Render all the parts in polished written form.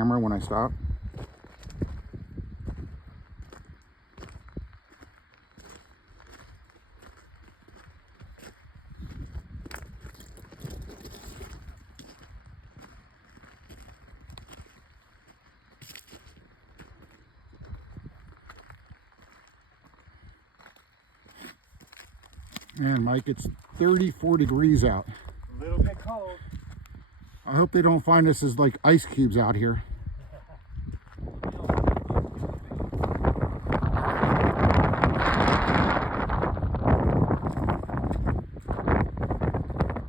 camera when I stop. Man, Mike, it's 34 degrees out. A little bit cold. I hope they don't find us as like ice cubes out here.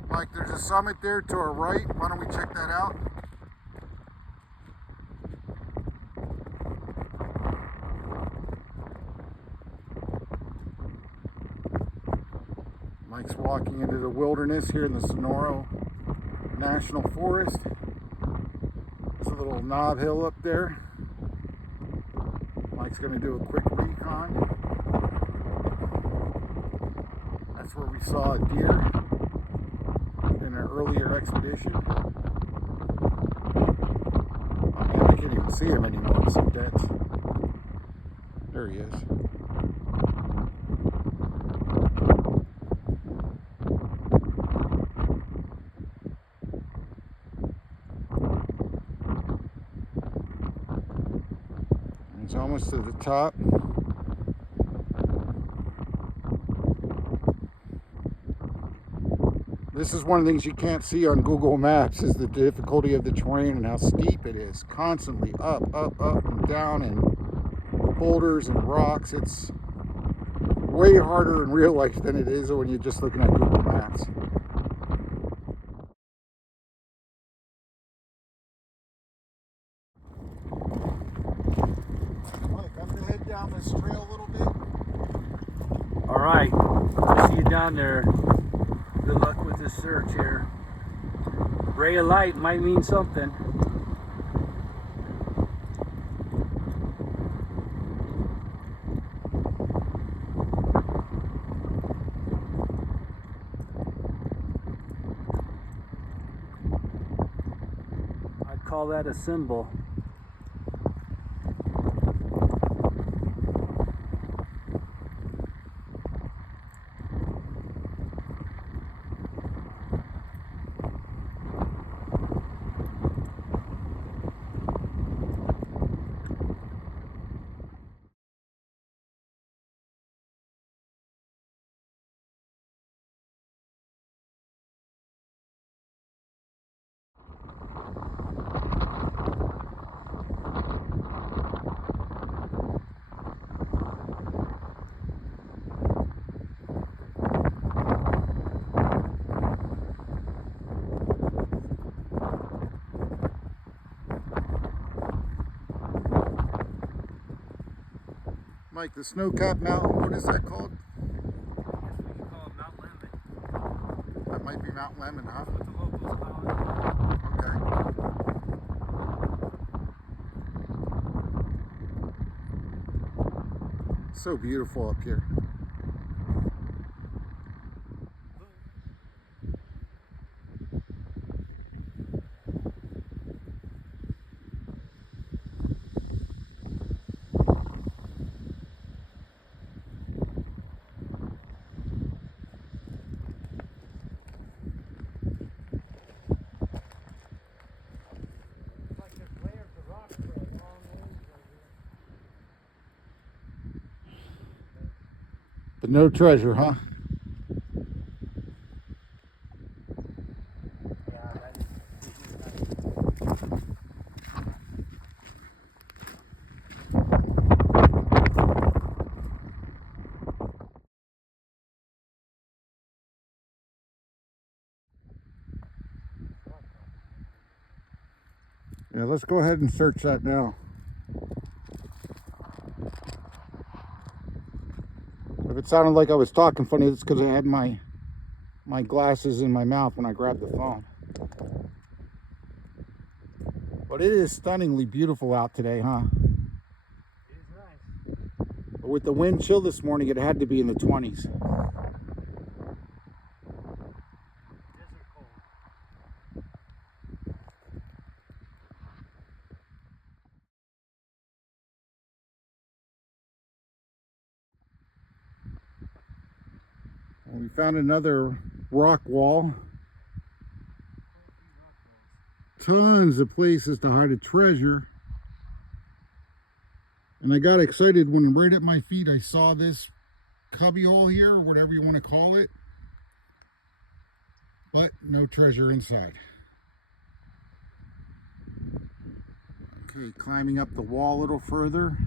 Mike, there's a summit there to our right. Why don't we check that out? Mike's walking into the wilderness here in the Sonora National Forest. There's a little knob hill up there. Mike's going to do a quick recon. That's where we saw a deer in an earlier expedition. Oh man, I can't even see him anymore. It's so dense. There he is. It's almost to the top. This is one of the things you can't see on Google Maps, is the difficulty of the terrain and how steep it is. Constantly up, up, up, and down, and boulders and rocks. It's way harder in real life than it is when you're just looking at Google Maps. Down this trail a little bit. All right, I see you down there. Good luck with this search here. Ray of light might mean something. I'd call that a symbol. Mike, the snow-capped mountain, what is that called? I guess we can call it Mount Lemon. That might be Mount Lemon, huh? That's what the locals call it. Okay. So beautiful up here. But no treasure, huh? Yeah, let's go ahead and search that now. If it sounded like I was talking funny, it's because I had my glasses in my mouth when I grabbed the phone. But it is stunningly beautiful out today, huh? It is nice. But with the wind chill this morning, it had to be in the 20s. Desert cold. We found another rock wall. Tons of places to hide a treasure. And I got excited when right at my feet I saw this cubby hole here, or whatever you want to call it. But no treasure inside. Okay, climbing up the wall a little further.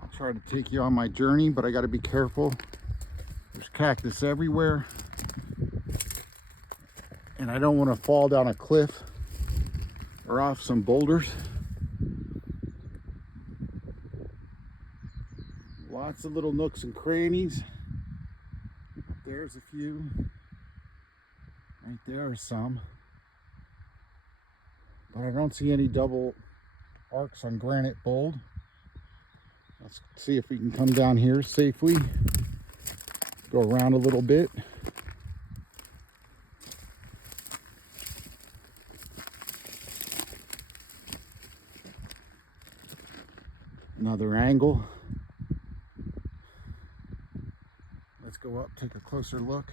I'll try to take you on my journey, but I got to be careful. There's cactus everywhere. And I don't want to fall down a cliff or off some boulders. Lots of little nooks and crannies. There's a few. Right there are some. But I don't see any double arcs on granite bold. Let's see if we can come down here safely. Go around a little bit. Another angle. Let's go up, take a closer look.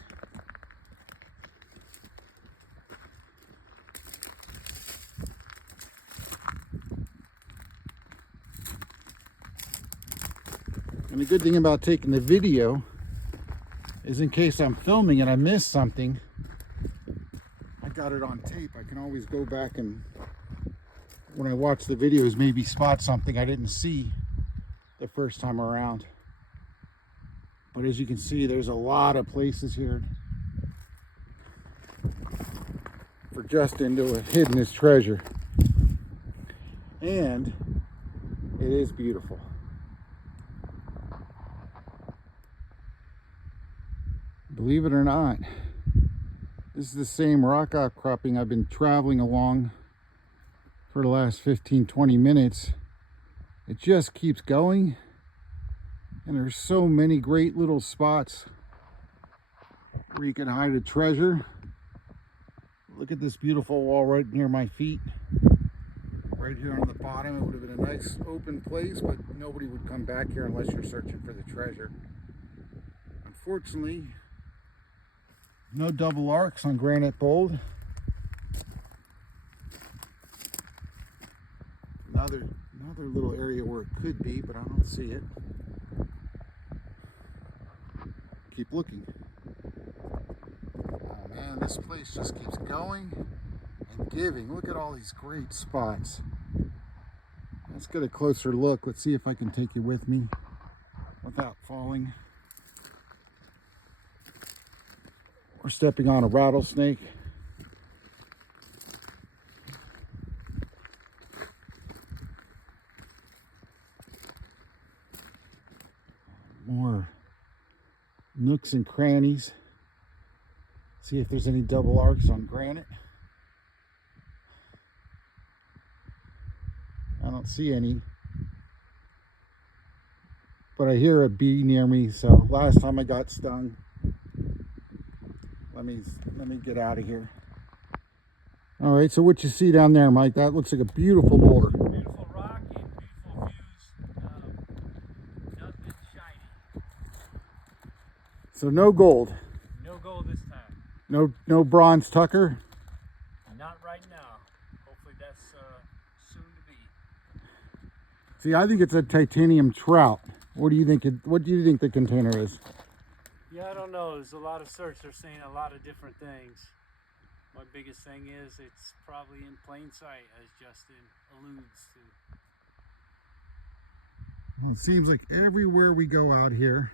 And the good thing about taking the video is in case I'm filming and I miss something, I got it on tape. I can always go back and when I watch the videos maybe spot something I didn't see the first time around. But as you can see, there's a lot of places here for Justin to have hidden his treasure. And it is beautiful. Believe it or not, this is the same rock outcropping I've been traveling along for the last 15-20 minutes. It just keeps going, and there's so many great little spots where you can hide a treasure. Look at this beautiful wall right near my feet. Right here on the bottom, it would have been a nice open place, but nobody would come back here unless you're searching for the treasure. Unfortunately, no double arcs on granite bold. Another little area where it could be, but I don't see it. Keep looking. Oh man, this place just keeps going and giving. Look at all these great spots. Let's get a closer look. Let's see if I can take you with me without falling. We're stepping on a rattlesnake. More nooks and crannies. See if there's any double arcs on granite. I don't see any. But I hear a bee near me, so last time I got stung. Let me get out of here. All right, so what you see down there, Mike? That looks like a beautiful boulder. Beautiful rock and beautiful views. Nothing shiny. So no gold. No gold this time. No bronze tucker. Not right now. Hopefully that's soon to be. See, I think it's a titanium trout. What do you think? What do you think the container is? Yeah, I don't know. There's a lot of search. They're saying a lot of different things. My biggest thing is it's probably in plain sight, as Justin alludes to. Well, it seems like everywhere we go out here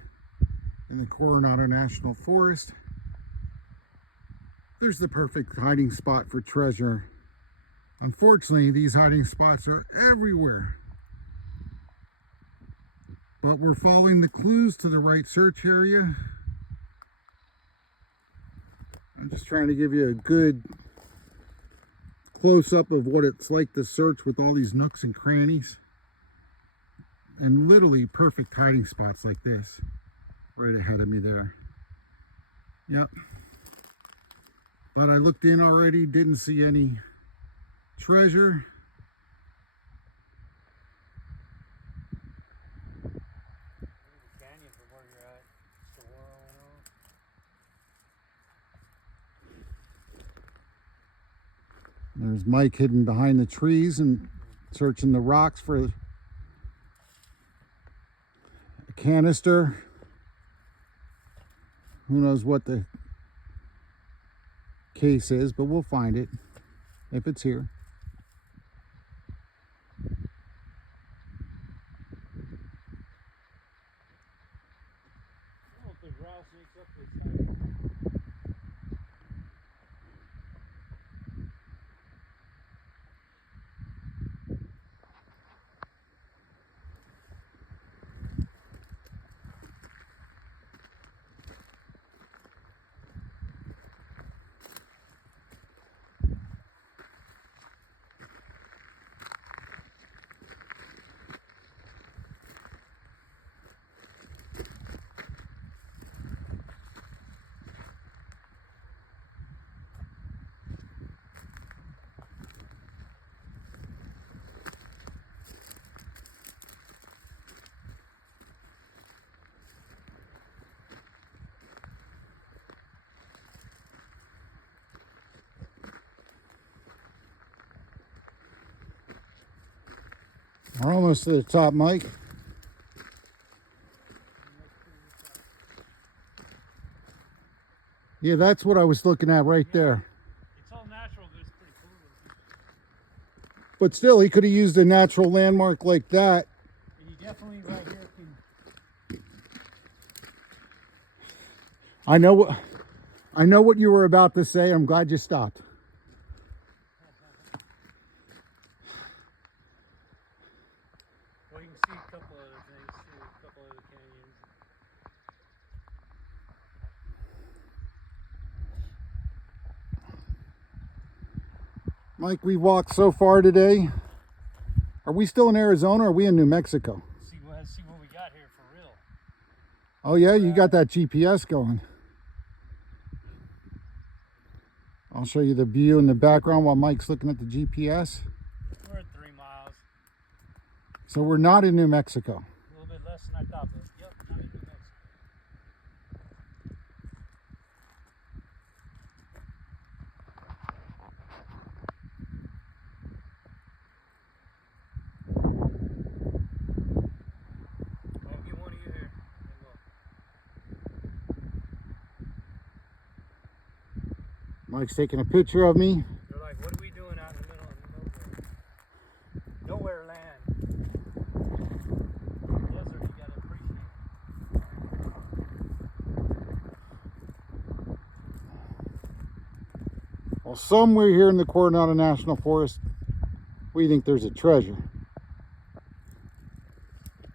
in the Coronado National Forest, there's the perfect hiding spot for treasure. Unfortunately, these hiding spots are everywhere. But we're following the clues to the right search area. I'm just trying to give you a good close-up of what it's like to search with all these nooks and crannies. And literally perfect hiding spots like this. Right ahead of me there. Yep. But I looked in already, didn't see any treasure. Canyon from where you're at. Saguaro and all. There's Mike hidden behind the trees and searching the rocks for a canister. Who knows what the case is, but we'll find it if it's here. I don't think rattlesnakes up this high. We're almost to the top, Mike. Yeah, that's what I was looking at right there. It's all natural, but it's pretty cool. But still, he could have used a natural landmark like that. And you definitely right here can. I know what you were about to say. I'm glad you stopped. Well, you can see a couple other things too, a couple other canyons. Mike, we walked so far today. Are we still in Arizona or are we in New Mexico? See what we got here for real. Oh yeah, you got that GPS going. I'll show you the view in the background while Mike's looking at the GPS. We're at 3 miles. So we're not in New Mexico. A little bit less than I thought, but yep, not in New Mexico. I'll get one of you here. Mike's taking a picture of me. They're like, what are we doing out in the middle of nowhere land? Desert, you gotta appreciate. Well, somewhere here in the Coronado National Forest, we think there's a treasure.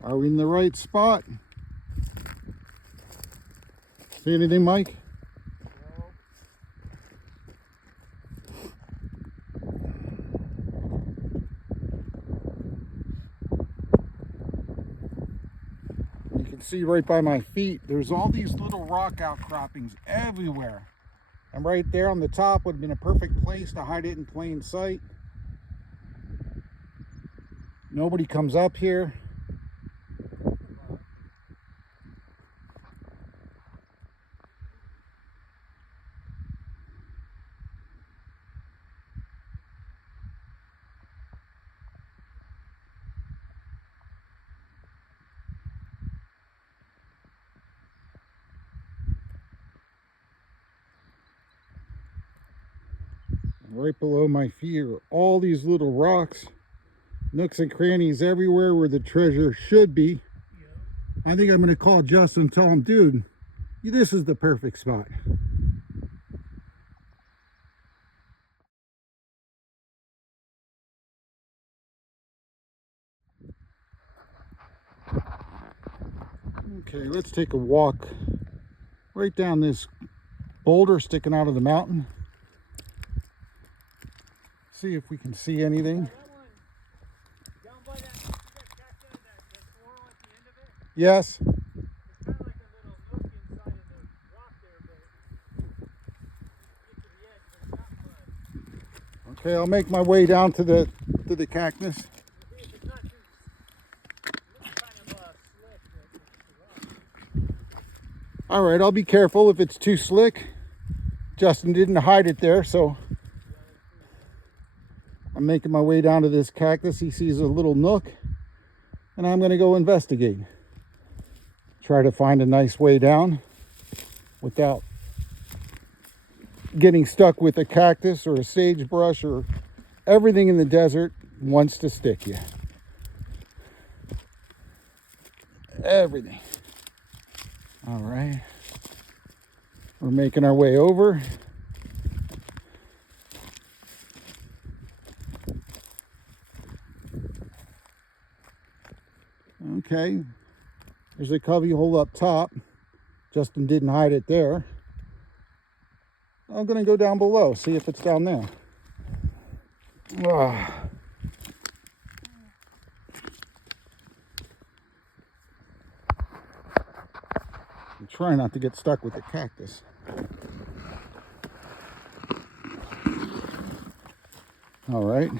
Are we in the right spot? See anything, Mike? You can see right by my feet, there's all these little rock outcroppings everywhere. And right there on the top would have been a perfect place to hide it in plain sight. Nobody comes up here. Right below my feet are all these little rocks, nooks and crannies everywhere where the treasure should be. I think I'm going to call Justin and tell him, dude, this is the perfect spot. Okay, let's take a walk right down this boulder sticking out of the mountain. See if we can see anything. That one, down by that cactus, that swirl at the end of it, Yes. it's kind of like a little nook inside of the rock there, but get to the edge, but it's not much. Okay, I'll make my way down to the cactus. It's not too, it looks kind of slick, but it's rock. All right, I'll be careful if it's too slick. Justin didn't hide it there, so I'm making my way down to this cactus. He sees a little nook, and I'm going to go investigate. Try to find a nice way down without getting stuck with a cactus or a sagebrush, or everything in the desert wants to stick you. Everything. All right. We're making our way over. Okay. There's a cubby hole up top. Justin didn't hide it there. I'm going to go down below, see if it's down there. I'm trying not to get stuck with the cactus. All right.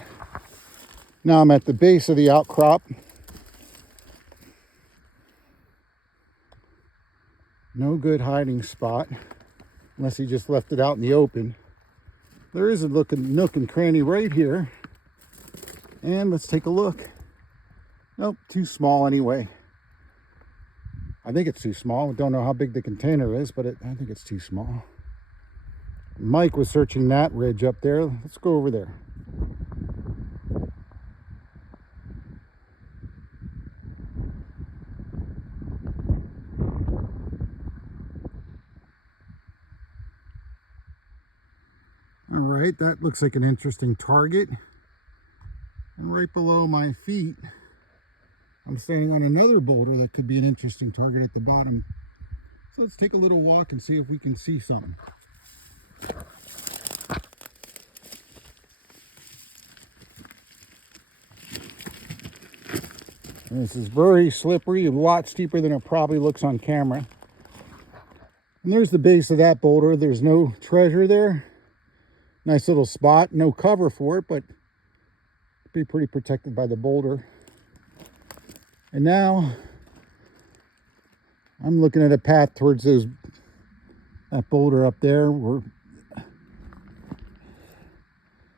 Now I'm at the base of the outcrop. No good hiding spot, unless he just left it out in the open. There is a nook and cranny right here. And let's take a look. Nope, too small anyway. I think it's too small. I don't know how big the container is, but I think it's too small. Mike was searching that ridge up there. Let's go over there. All right, that looks like an interesting target. And right below my feet, I'm standing on another boulder that could be an interesting target at the bottom. So let's take a little walk and see if we can see something. This is very slippery, a lot steeper than it probably looks on camera. And there's the base of that boulder. There's no treasure there. Nice little spot, no cover for it, but be pretty protected by the boulder. And now I'm looking at a path towards that boulder up there, where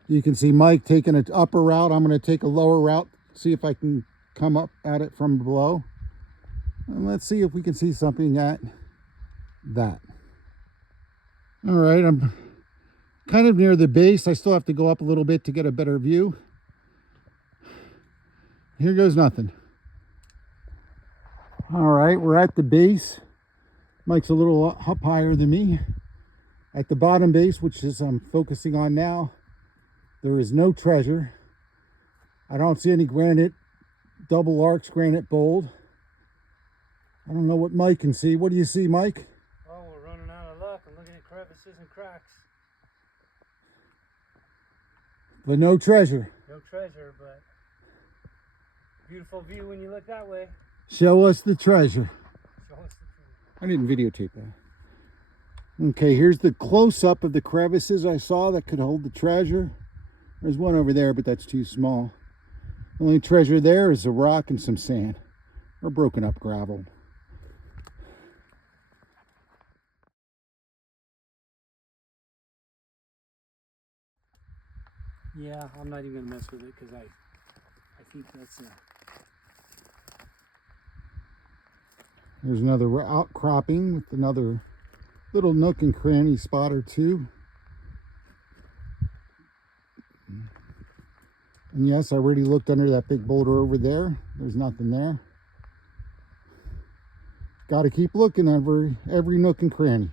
you can see Mike taking an upper route. I'm going to take a lower route, see if I can come up at it from below. And let's see if we can see something at that. All right, I'm kind of near the base. I still have to go up a little bit to get a better view. Here goes nothing. All right, we're at the base. Mike's a little up higher than me. At the bottom base, which is I'm focusing on now, there is no treasure. I don't see any granite, double arcs granite bold. I don't know what Mike can see. What do you see, Mike? Oh, we're running out of luck. I'm looking at crevices and cracks. But no treasure. No treasure, but beautiful view when you look that way. Show us the treasure. Show us the treasure. I didn't videotape that. Okay, here's the close-up of the crevices I saw that could hold the treasure. There's one over there, but that's too small. The only treasure there is a rock and some sand, or broken up gravel. Yeah, I'm not even gonna mess with it because I think that's There's another outcropping with another little nook and cranny spot or two. And yes, I already looked under that big boulder over there. There's nothing there. Got to keep looking every nook and cranny.